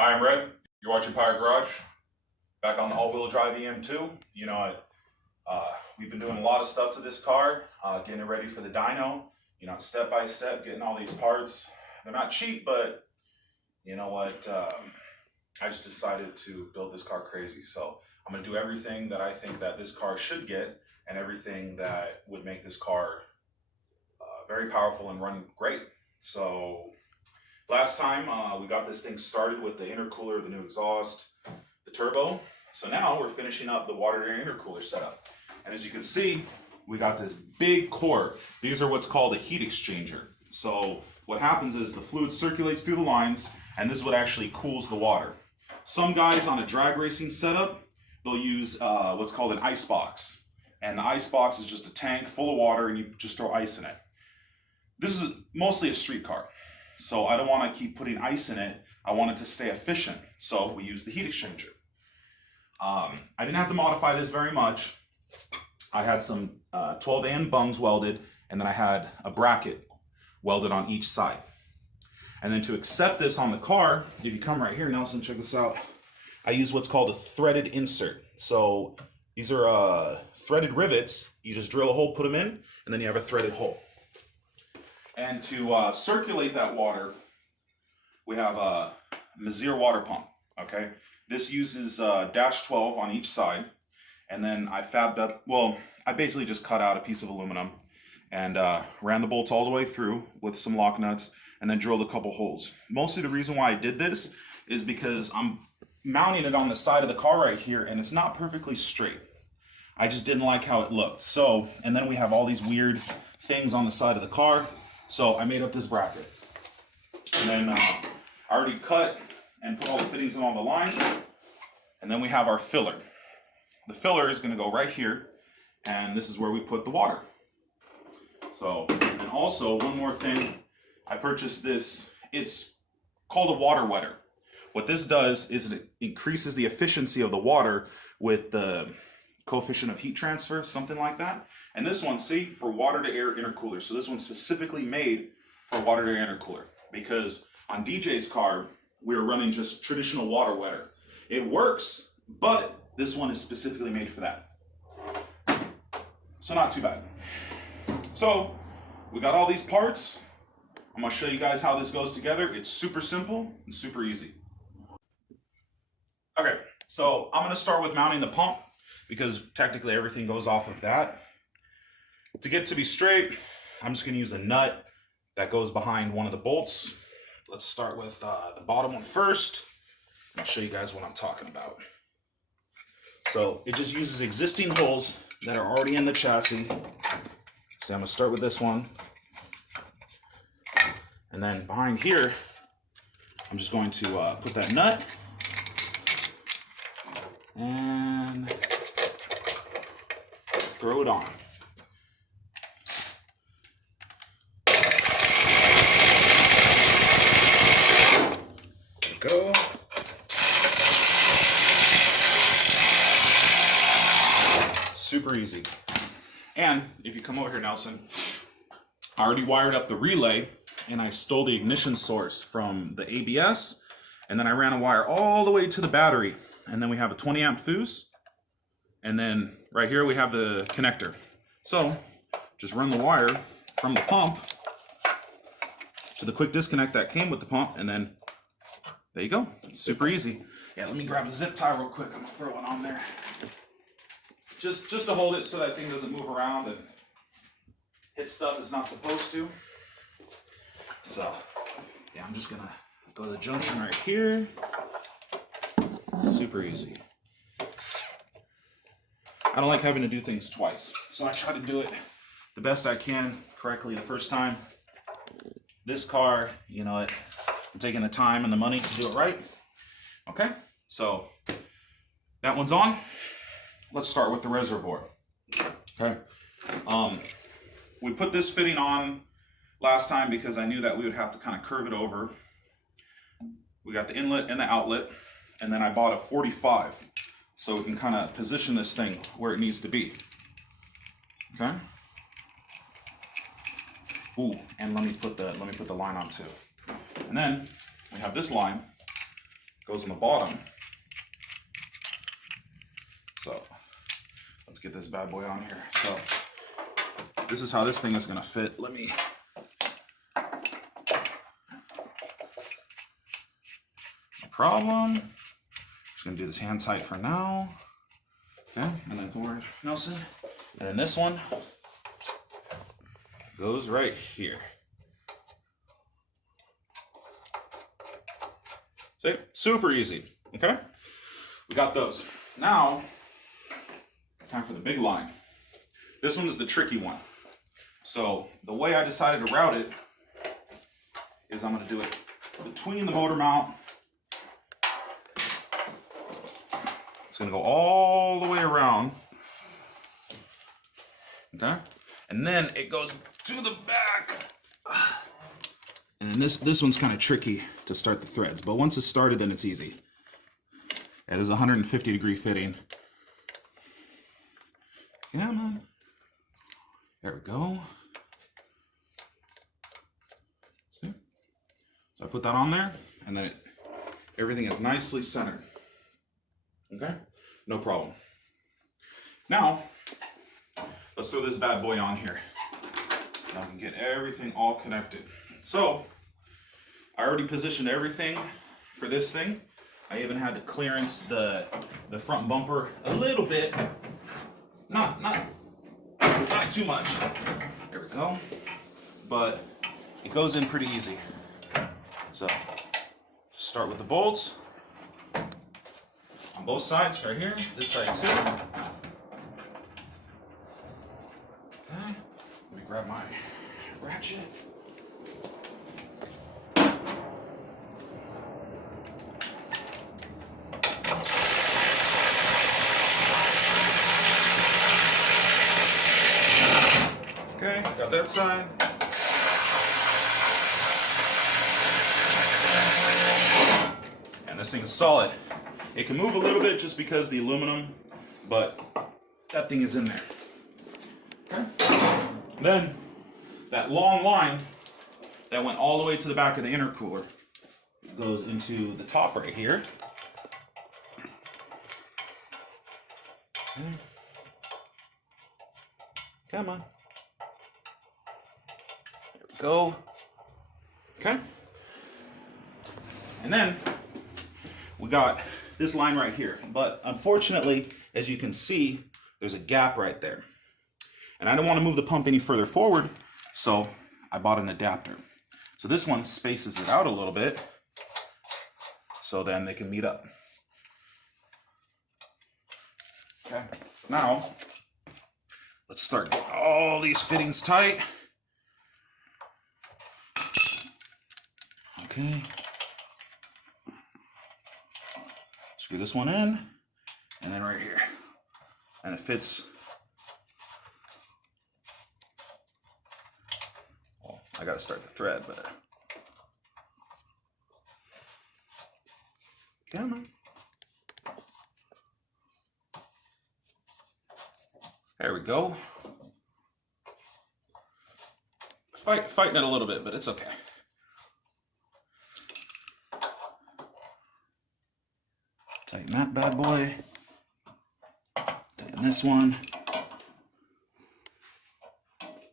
Hi, I'm Red. You're watching Pirate Garage. Back on the all-wheel drive EM2. You know, we've been doing a lot of stuff to this car, getting it ready for the dyno. You know, step by step, getting all these parts. They're not cheap, but you know what? I just decided to build this car crazy. So I'm gonna do everything that I think that this car should get, and everything that would make this car very powerful and run great. So last time we got this thing started with the intercooler, the new exhaust, the turbo. So now we're finishing up the water air intercooler setup. And as you can see, we got this big core. These are what's called a heat exchanger. So what happens is the fluid circulates through the lines, and this is what actually cools the water. Some guys on a drag racing setup, they'll use what's called an ice box. And the ice box is just a tank full of water and you just throw ice in it. This is mostly a street car. So I don't want to keep putting ice in it. I want it to stay efficient. So we use the heat exchanger. I didn't have to modify this very much. I had some 12 bongs welded, and then I had a bracket welded on each side. And then to accept this on the car, if you come right here, Nelson, check this out. I use what's called a threaded insert. So these are threaded rivets. You just drill a hole, put them in, and then you have a threaded hole. And to circulate that water, we have a mazier water pump, okay? This uses -12 on each side. And then I fabbed up, well, I basically just cut out a piece of aluminum and ran the bolts all the way through with some lock nuts and then drilled a couple holes. Mostly the reason why I did this is because I'm mounting it on the side of the car right here and it's not perfectly straight. I just didn't like how it looked. So, and then we have all these weird things on the side of the car. So I made up this bracket. And then I already cut and put all the fittings in all the lines. And then we have our filler. The filler is going to go right here. And this is where we put the water. So, and also one more thing. I purchased this. It's called a water wetter. What this does is it increases the efficiency of the water with the coefficient of heat transfer, something like that. And this one, see, for water to air intercooler. So this one's specifically made for water to air intercooler. Because on DJ's car, we were running just traditional water wetter. It works, but this one is specifically made for that. So not too bad. So we got all these parts. I'm gonna show you guys how this goes together. It's super simple and super easy. Okay, so I'm gonna start with mounting the pump because technically everything goes off of that. To get it to be straight, I'm just gonna use a nut that goes behind one of the bolts. Let's start with the bottom one first. I'll show you guys what I'm talking about. So it just uses existing holes that are already in the chassis. So I'm gonna start with this one. And then behind here, I'm just going to put that nut and throw it on. There we go. Super easy. And if you come over here, Nelson, I already wired up the relay and I stole the ignition source from the ABS, and then I ran a wire all the way to the battery, and then we have a 20 amp fuse, and then right here we have the connector. So just run the wire from the pump to the quick disconnect that came with the pump, and then there you go. It's super easy. Yeah, let me grab a zip tie real quick. I'm gonna throw it on there. Just to hold it so that thing doesn't move around and hit stuff it's not supposed to. So, yeah, I'm just gonna go to the junction right here. Super easy. I don't like having to do things twice, so I try to do it the best I can correctly the first time. This car, you know, I'm taking the time and the money to do it right. Okay, so that one's on. Let's start with the reservoir. Okay, we put this fitting on last time because I knew that we would have to kind of curve it over. We got the inlet and the outlet, and then I bought a 45 so we can kind of position this thing where it needs to be. Okay. Ooh, and let me put the line on too. And then we have this line goes on the bottom. So let's get this bad boy on here. So this is how this thing is gonna fit. Let me, no problem. Just gonna do this hand tight for now. Okay, and then forward, Nelson. And then this one goes right here. See, super easy, okay? We got those. Now, time for the big line. This one is the tricky one. So the way I decided to route it is I'm gonna do it between the motor mount. It's gonna go all the way around, okay? And then it goes to the back. And then this one's kind of tricky to start the threads, but once it's started, then it's easy. It is a 150-degree fitting. Come on. There we go. See? So I put that on there, and then everything is nicely centered. Okay? No problem. Now, let's throw this bad boy on here. Now we can get everything all connected. So, I already positioned everything for this thing. I even had to clearance the front bumper a little bit. Not too much. There we go. But it goes in pretty easy. So, just start with the bolts. On both sides, right here. This side too. Okay. Let me grab my ratchet. Okay, got that side. And this thing is solid. It can move a little bit just because of the aluminum, but that thing is in there. Okay. Then that long line that went all the way to the back of the intercooler goes into the top right here. Okay. Come on. There we go. Okay. And then we got this line right here. But unfortunately, as you can see, there's a gap right there. And I don't want to move the pump any further forward, so I bought an adapter. So this one spaces it out a little bit, so then they can meet up. Okay, so now, let's start getting all these fittings tight. Okay. Screw this one in, and then right here. And it fits. Well, I gotta start the thread, but come on. There we go. Fighting it a little bit, but it's okay. Tighten that bad boy. Tighten this one.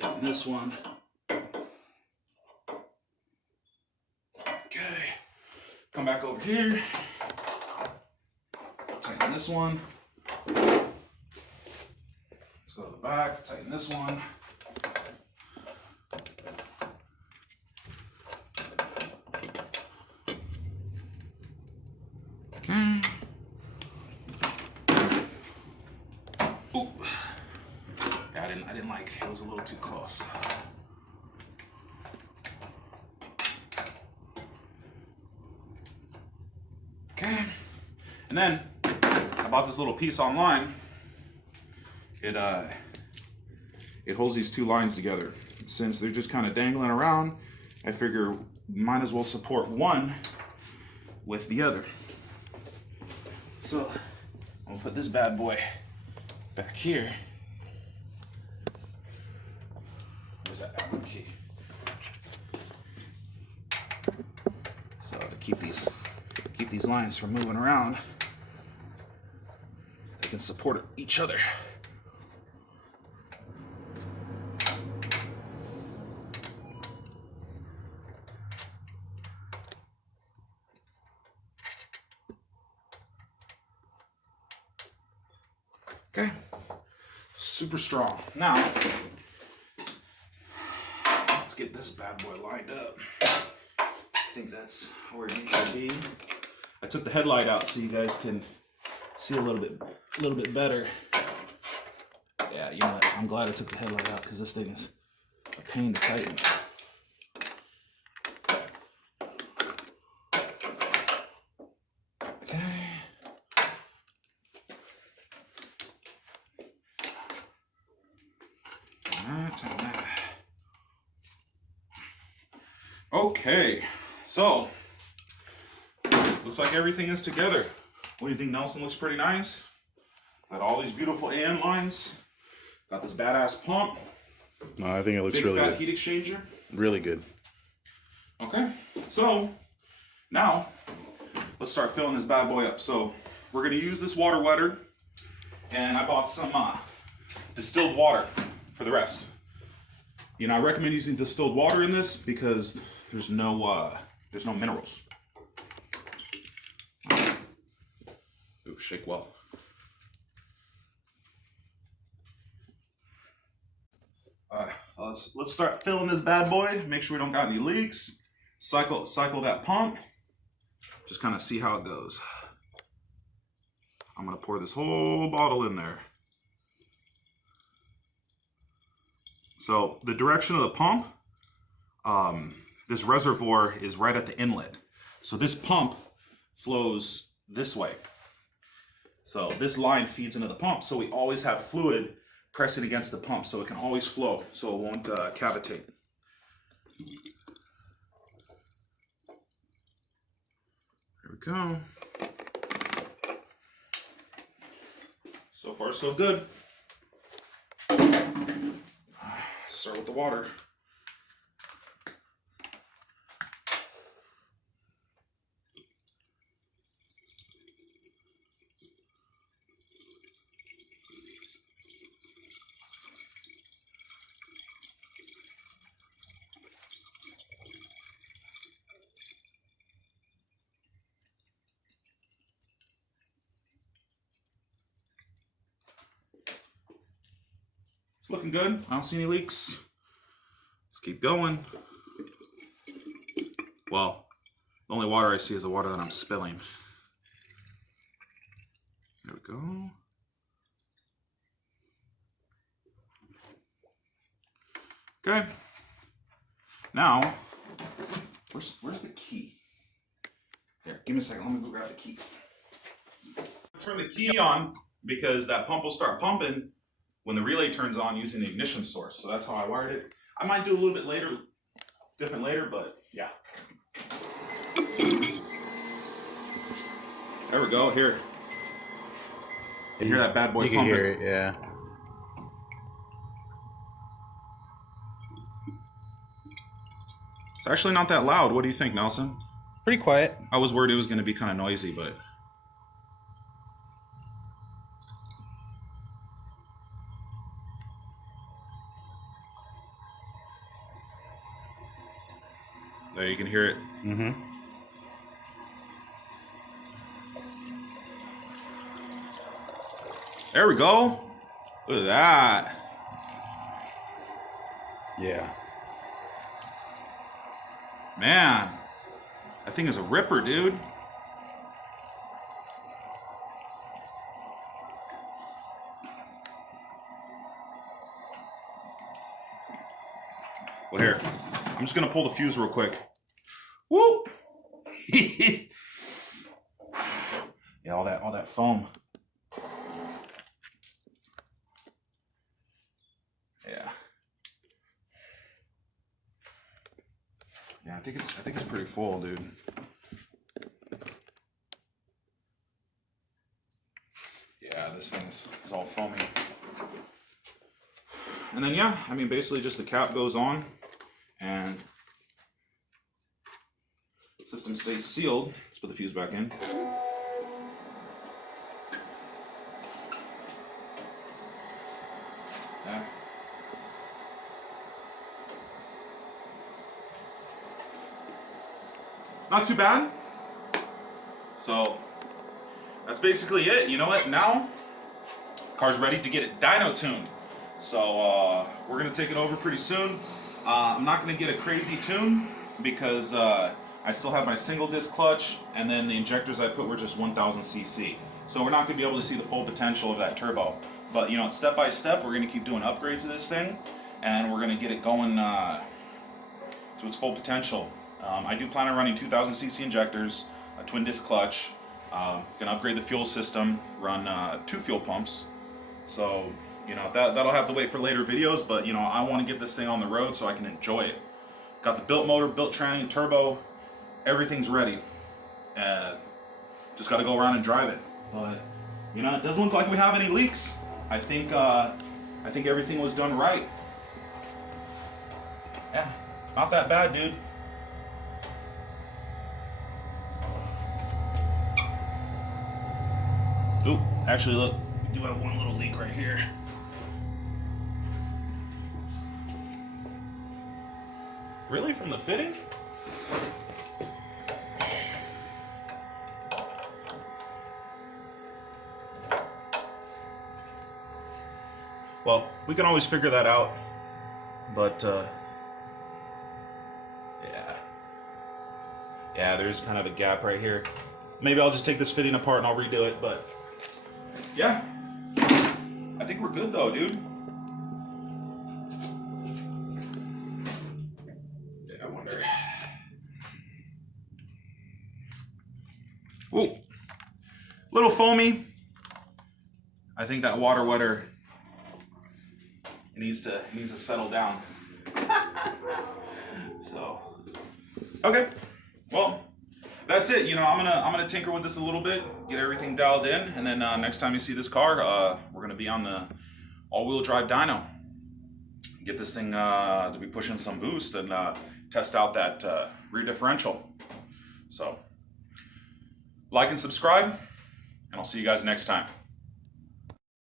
Tighten this one. Okay. Come back over here. Tighten this one. Let's go to the back. Tighten this one. Okay. Ooh. Yeah, I didn't like it. It was a little too close. Okay. And then I bought this little piece online. It holds these two lines together. Since they're just kind of dangling around, I figure might as well support one with the other. So I'm gonna put this bad boy back here. Where's that Allen key? So to keep these lines from moving around. They can support each other. Okay, super strong. Now, let's get this bad boy lined up. I think that's where it needs to be. I took the headlight out so you guys can see a little bit better. Yeah, you know what? I'm glad I took the headlight out because this thing is a pain to tighten. Okay. Okay, so looks like everything is together. What do you think, Nelson? Looks pretty nice. Got all these beautiful AN lines. Got this badass pump. No, I think it looks big really fat good. Heat exchanger. Really good. Okay, so now let's start filling this bad boy up. So we're gonna use this water wetter, and I bought some distilled water for the rest. You know, I recommend using distilled water in this because there's no minerals. Ooh, shake well. Let's start filling this bad boy. Make sure we don't got any leaks. Cycle that pump. Just kind of see how it goes. I'm gonna pour this whole bottle in there. So the direction of the pump, this reservoir is right at the inlet. So this pump flows this way. So this line feeds into the pump, so we always have fluid pressing against the pump, so it can always flow, so it won't cavitate. There we go. So far, so good. Start with the water. It's looking good. I don't see any leaks. Let's keep going. Well, the only water I see is the water that I'm spilling. There we go. Okay. Now, where's the key? Here, give me a second. Let me go grab the key. Turn the key on because that pump will start pumping when the relay turns on using the ignition source. So that's how I wired it. I might do a little bit different later, but yeah. There we go. Here. You hear that bad boy pumping? You can hear it, yeah. It's actually not that loud. What do you think, Nelson? Pretty quiet. I was worried it was going to be kind of noisy, but... There, you can hear it. Mm-hmm. There we go. Look at that. Yeah. Man, that thing is a ripper, dude. Well, here, I'm just gonna pull the fuse real quick. Woo! Yeah, all that foam. Yeah. Yeah, I think it's pretty full, dude. Yeah, this thing is all foamy. And then yeah, I mean basically just the cap goes on and the system stays sealed. Let's put the fuse back in. Yeah. Not too bad. So that's basically it. You know what? Now car's ready to get it dyno tuned. So we're gonna take it over pretty soon. I'm not gonna get a crazy tune because I still have my single disc clutch, and then the injectors I put were just 1000 cc. So we're not gonna be able to see the full potential of that turbo. But you know, step by step, we're gonna keep doing upgrades to this thing, and we're gonna get it going to its full potential. I do plan on running 2000 cc injectors, a twin disc clutch. Gonna upgrade the fuel system, run 2 fuel pumps. So you know that'll have to wait for later videos. But you know I want to get this thing on the road so I can enjoy it. Got the built motor, built tranny, turbo, everything's ready. Just got to go around and drive it. But you know it doesn't look like we have any leaks. I think everything was done right. Yeah, not that bad, dude. Oop, actually look, we do have one little leak right here. Really? From the fitting? Well, we can always figure that out. But, yeah, there's kind of a gap right here. Maybe I'll just take this fitting apart and I'll redo it, but yeah. I think we're good though, dude. Yeah, I wonder. Ooh. Little foamy. I think that water wetter it needs to settle down. So okay. Well, that's it. You know, I'm gonna tinker with this a little bit, get everything dialed in, and then next time you see this car, we're gonna be on the all-wheel drive dyno. Get this thing to be pushing some boost and test out that rear differential. So, like and subscribe, and I'll see you guys next time.